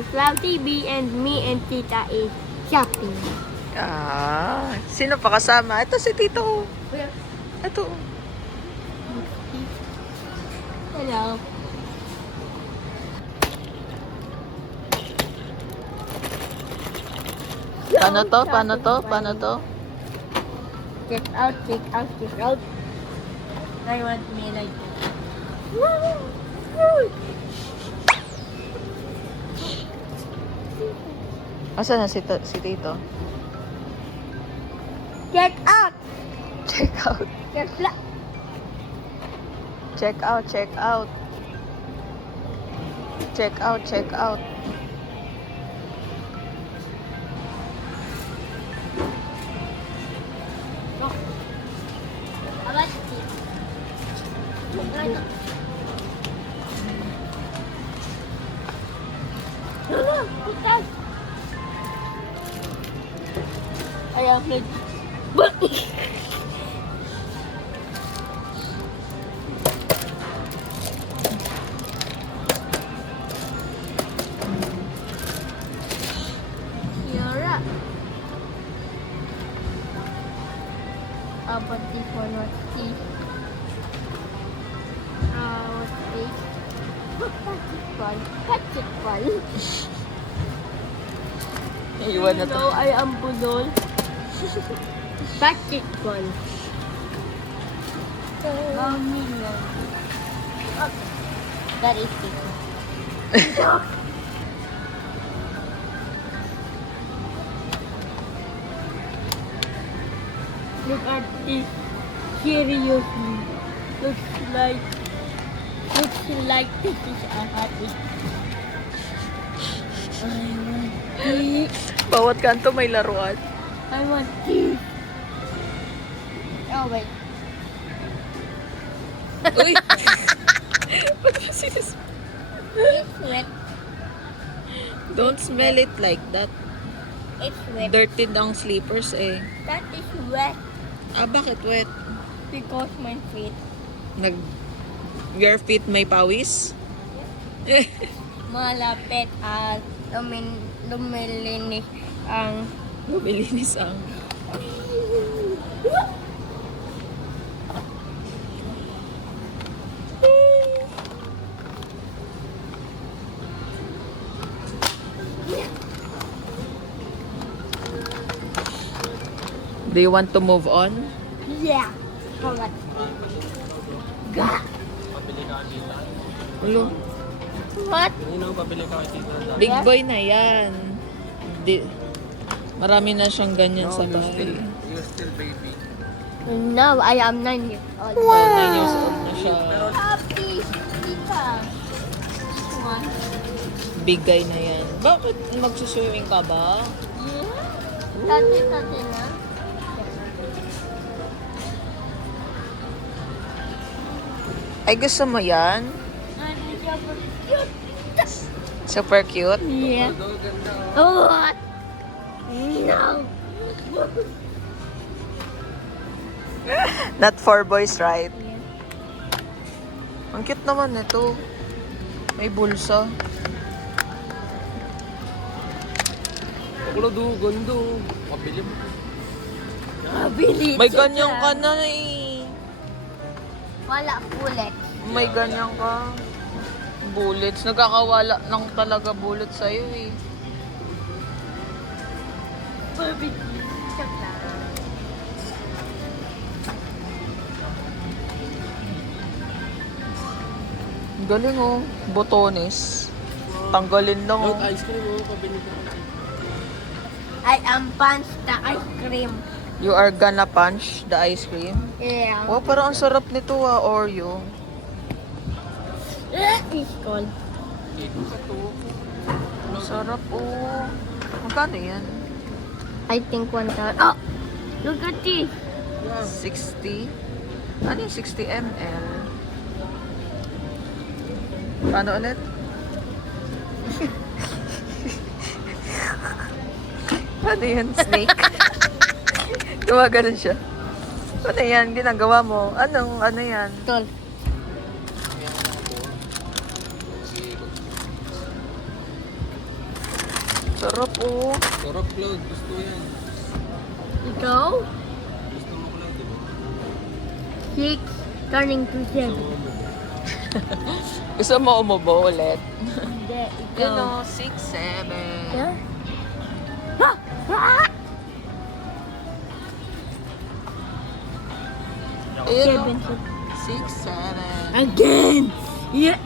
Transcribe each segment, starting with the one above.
watching Cloud TV and me and Tita is shopping. Ah, sino pa kasama? Ito si Tito. Where? Ito. Hello. Paano to? Paano to? Paano to? Check out, check out, check out. I want me like this. Asa na si Tito? Check out! Check out. Check out! Check out, check out. Check out, check out. How about this? I am like Yara. But this one was this. What's this? That's it fun. Iwan na to. No, I am budol. That's it fun. Million. That is it. Look at this. Seriously. Looks like this is a happy. I want this. Bawat kanto may laruan. I want this. Oh wait. Uy! Ba't mo sinis- It's wet. Don't smell it like that. It's wet. Dirty ang slippers eh. That is wet Ah, bakit wet? because my feet. Your feet may pawis? Malapit at lumilinis ang Mabilinis ang... Do you want to move on? yeah. How much? Gah. Ulo, What? big boy na yan. Marami na siyang ganyan sa bahay. You're still baby. No, I am 9 years old. 9 years old na siya. Happy Tita. One. Big guy na yan. Bakit magsuswimming ka ba? Yeah. Tati na. Ay, gusto mo yan? Cute. Super cute. Yeah. Oh, what? No. Not for boys, right? Yeah. Ang cute naman ito. May bulsa. Kulo do, gondo. Mabili mo. Mabili. May ganyan ka na eh. Wala ulit. May ganyan ka. Bullets. Nagkakawala ng talaga bullets sa'yo eh. Mabili. Check lang. Galing oh. Botones. Tanggalin lang oh. Ice cream mo, pabili ko. I am punch the ice cream. You are gonna punch the ice cream. Yeah. Wow, parang ang sarap nito ah, Oreo. It's cold. Ito sa to. Ang sarap oh. Magkano yan? I think 1,000. Oh! Look at this. 60? Ano yung 60 ml? Paano ulit? Ano yan? Snake? Gumagano siya. Ano yan? Ginagawa mo? Ano yan? Tol. Sarap oh. Sarap, Cloud. Gusto ko yan. Ikaw? Gusto mo, Cloud, di ba? 6 turning to 7. Gusto mo umubo ulit? Hindi, Yun ikaw. o, 6, 7. Yeah? Ah! Ah! Ayun o. 7. 6, 7. Again! Yeah!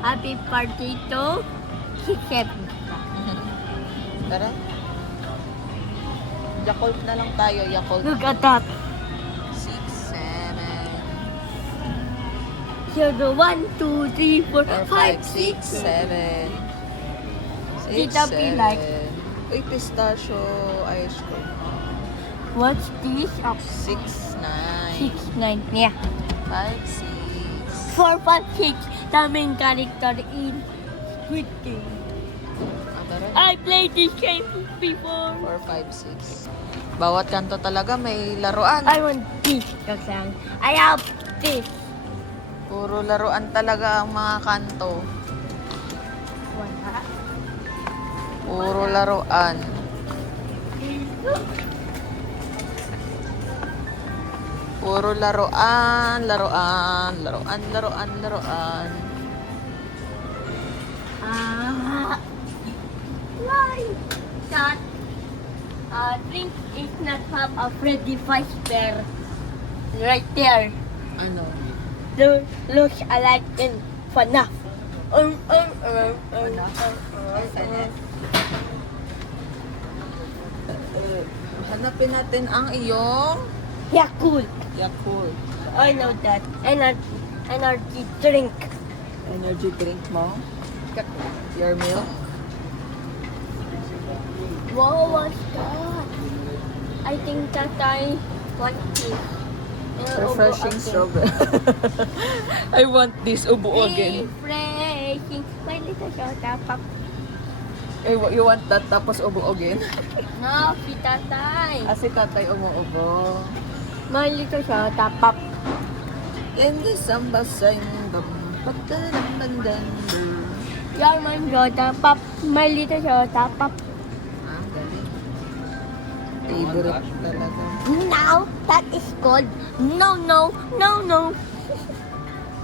Happy birthday to 6, 7. Tara. Yakult na lang tayo, Yakult. Look at that. 6, 7. So the 1, 2, 3, 4, 4, 5, 5, 6, 7. 6, Tita P like. Uy, pistachio ice cream. What's this? 6, 9. 6, 9. Yeah. 5, 6. 4, 5, 6. The main character in Squid Game. I played this game before. 4, 5, 6. Bawat kanto talaga may laruan. I want this. Kasang. I have this. Puro laruan talaga ang mga kanto. Wala. Puro laruan. Puro laruan, laruan, laruan, laruan, laruan. Why that drink is not have a Freddy Fazbear right there? Ano? Looks alike in FNAF. Hanapin natin ang iyong Yakult. Yakult. I know that. Energy drink. Energy drink mo. Your milk. What was that? I think that I want this. Refreshing strawberry. I want this ubo again. Refreshing. My little soda pop. Eh, you want that tapos ubo again? No, si tatay. Kasi tatay umuubo. My little soda pop. In the samba singam. Pagdalambandan. Yan my soda pop. My little soda pop. Ah, galing. Favorite talaga. Now, that is called no.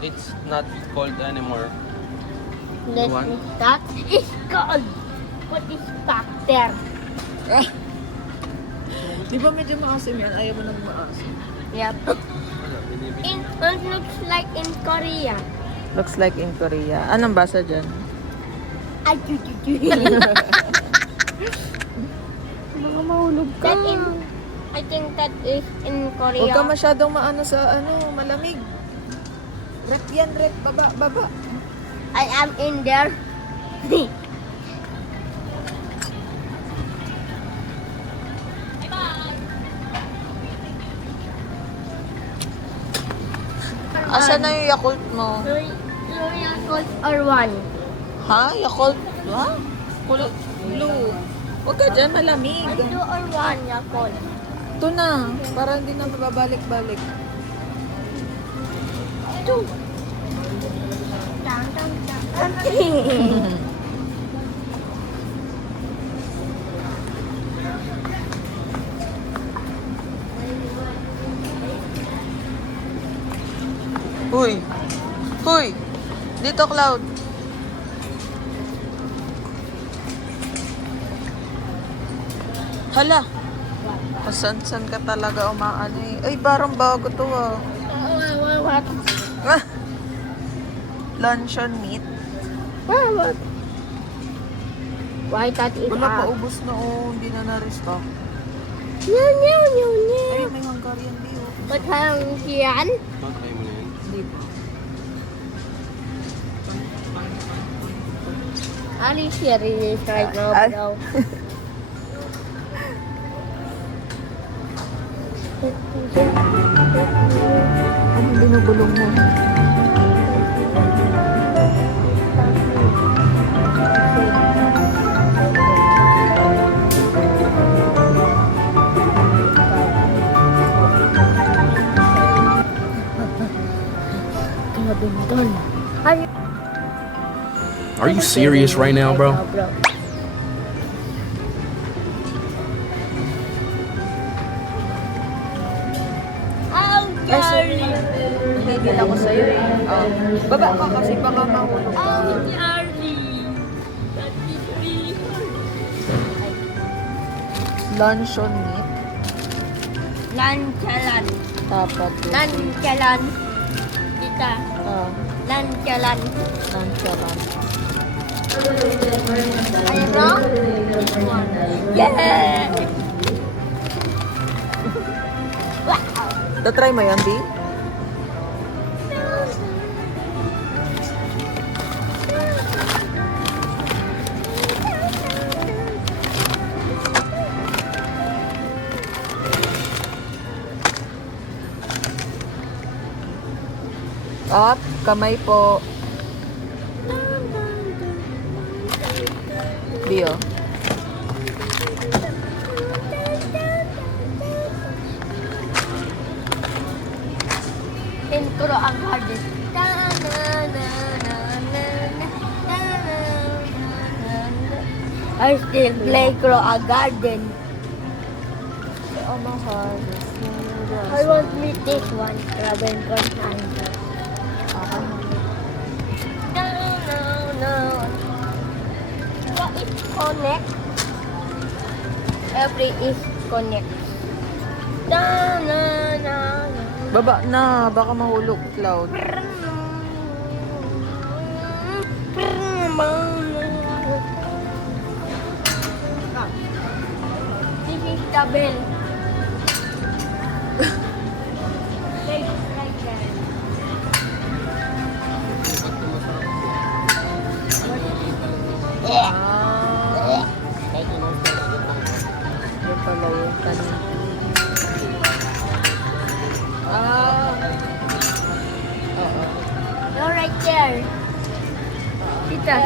It's not cold anymore. Let What? me, that is called. What is back there? Di ba medyo maasim yan? Ayaw mo nang maasim. Yep. Wala, binibigyan. It looks like in Korea. Looks like in Korea. Anong basa dyan? Ay, Mga mahulog ka. That in, I think that is in Korea. Huwag ka masyadong maano sa malamig. Rep yan, rep. Baba, baba. I am in there. Asan na yung Yakult mo? Yakult or one? Ha? Yakult? Ha? Kulot blue. Huwag ka dyan, malamig. Two or one Yakult? Ito na. Para hindi na mababalik-balik. Two. Dang, dang, dang. Huy! Huy! Dito, Cloud. Hala! Kasan-san ka talaga umaano eh. Ay, parang bago to ah. What? Ah! Luncheon meat. What? Why that is Wala pa, up? ubos na oh. Hindi na na-restock. Meow, meow, meow, Ay, meow. may Hungarian beef. Ba't yan? Tatry mo na yan. Hindi pa. Are you sharing this right now, Ah. bro? Ano binubulong mo? Are you serious right now, bro? Charlie. Hindi ako sa'yo eh. Oh. Baba ka kasi baka mahulog ka. Oh, Charlie. That is me. Luncheon meat. Lanchalan. Tapat. Lanchalan. Tita. Ah, Lanchalan. nonchalant. Are you wrong? This one. Yeah! Wow! Tatry mo yan, Di? Up, kamay po. Dio. Intro ang hardest. I still play Grow a Garden. Oh, mahal. I want me this one, Robin Constantine. No. What is connect? Every is connect. No. Baba na, baka mahulog, Cloud. This is the bell. Right there. Ah, yun pala yung tanong. Ah, oo. You're right there. Tita.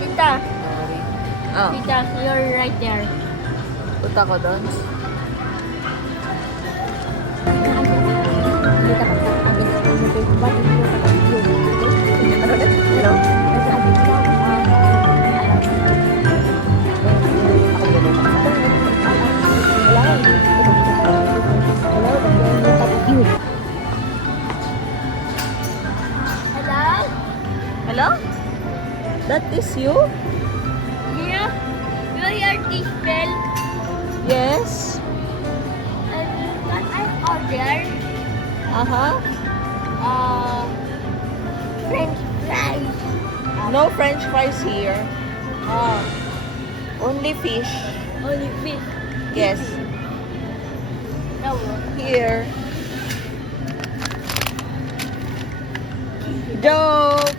Tita. Sorry. Ah, Tita, you're right there. punta ko doon. Hello? Hello? Hello? That is you? Yeah. You hear this bell? Yes. What I order? Uh-huh. French fries. No French fries here. Only fish. Only fish. Yes. No. Here. Joke.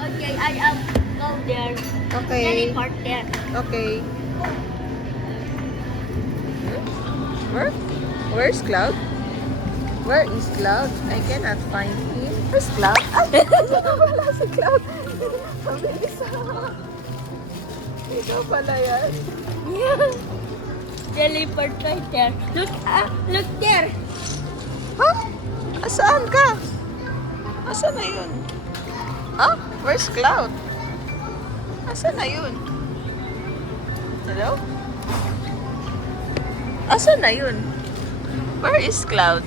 Okay, I am go there. Okay. Teleport there. Okay. Where? Where's Cloud? Where is Cloud? I cannot find him. Where's Cloud? Ay! Wala si Cloud. Mabilis ah. Ikaw pala yan. Yeah. Teleport right there. Look there. Ha? Asaan ka? Asan na yun? Ah? Where's Cloud? Asan na yun? Hello? Asan na yun? Where is Cloud?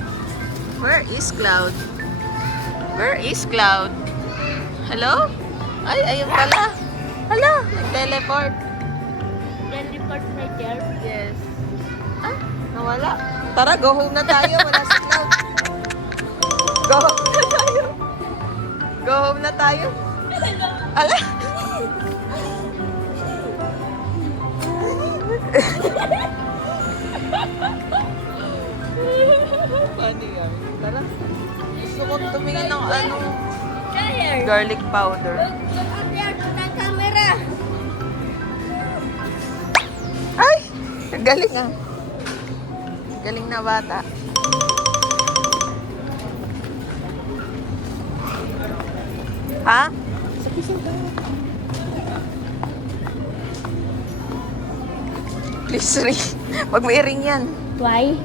Where is Cloud? Where is Cloud? Hello? Ay, ayun pala. Hala, nag-teleport. Teleport right there. Yes. Ah, nawala. Tara, go home na tayo. Wala si Cloud. Go home na tayo. Go home na tayo. Ala. Funny yan. Tara. Gusto kong tumingin ng ano, There. garlic powder. Look up there to the camera. Ay! Galing ah. Galing na bata. Ha? Please ring. Wag mo i-ring yan. Why?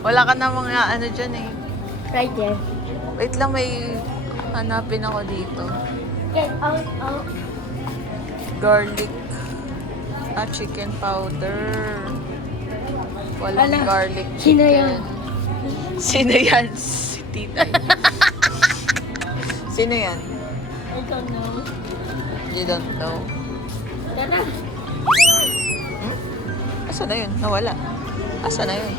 Wala ka na mga ano dyan eh. Right there. Wait lang, may hanapin ako dito. Get out. Garlic. Chicken powder. Walang Ala, garlic sino chicken. yan? Sino yan? Si Tita. Sino yan? I don't know. You don't know. Tara. Asa na yun? Nawala. Asa na yun?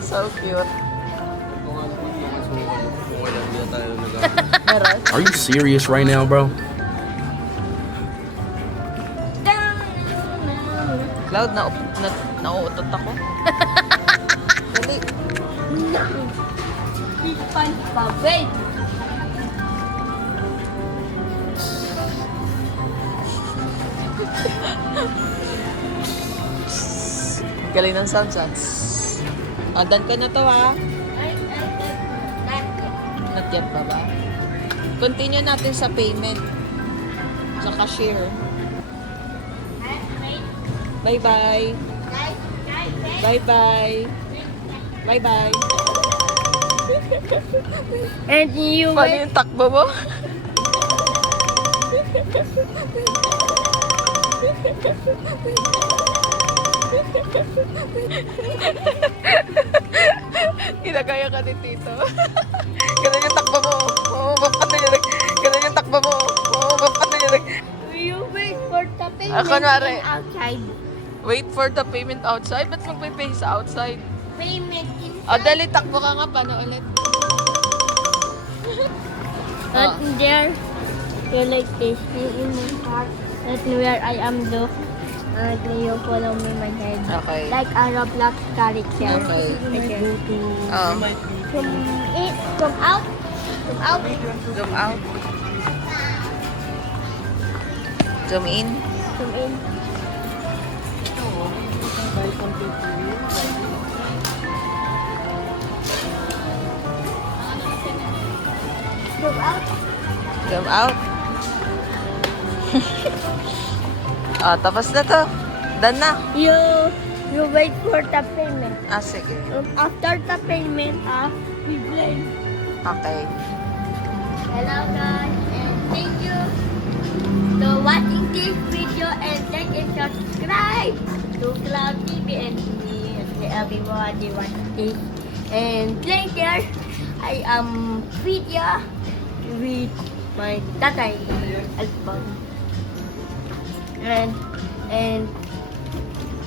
So cute. Kung ano, kung wala, hindi na tayo Meron? Are you serious right now, bro? Cloud, nauutot ako. Dali. Big fan pa. Wait. Galing ng sounds, ah. Done ka na to, ha? Not yet pa ba? Continue natin sa payment. Sa cashier. Bye-bye. Bye-bye. Bye-bye. And you Paano wait. yung takbo mo? Kinagaya ka ni Tito. Ganun yung takbo mo. Oo, papatuloy. Ganun yung takbo mo. Oo, papatuloy. You wait for the payment kunwari. outside. Wait for the payment outside? Ba't magpipay sa outside? Payment inside. Dali, takbo ka nga. Paano ulit? And there, you like this in my heart. That's where I am look. And you follow me my head. Okay. Like a Roblox character. Okay. Okay. Oh. From out. From out. Zoom out. Zoom in. From in. From out. Zoom out. Tapos na to. Done na. You wait for the payment. Sige. After the payment, we play. Okay. Hello guys, and thank you for watching this video, and like and subscribe to Cloud TV and me and everybody watch this. And later, I am video with my tatay Alphon. And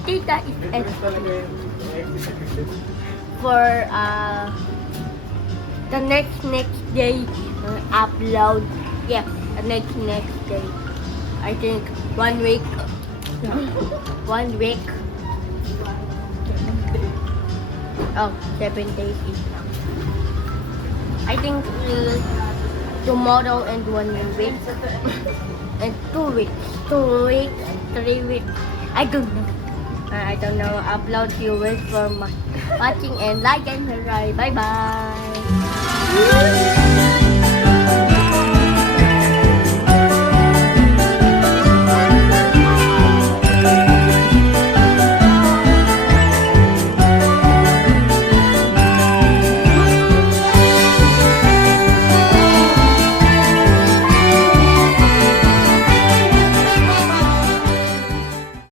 Tita is Alphon. For the next day upload. Yeah, the next day. I think 1 week. 1 week. Oh, 7 days is now. I think tomorrow and 1 week. And 2 weeks. 2 weeks and 3 weeks. I don't know. I don't know. Upload viewers for watching and like and subscribe. Bye bye.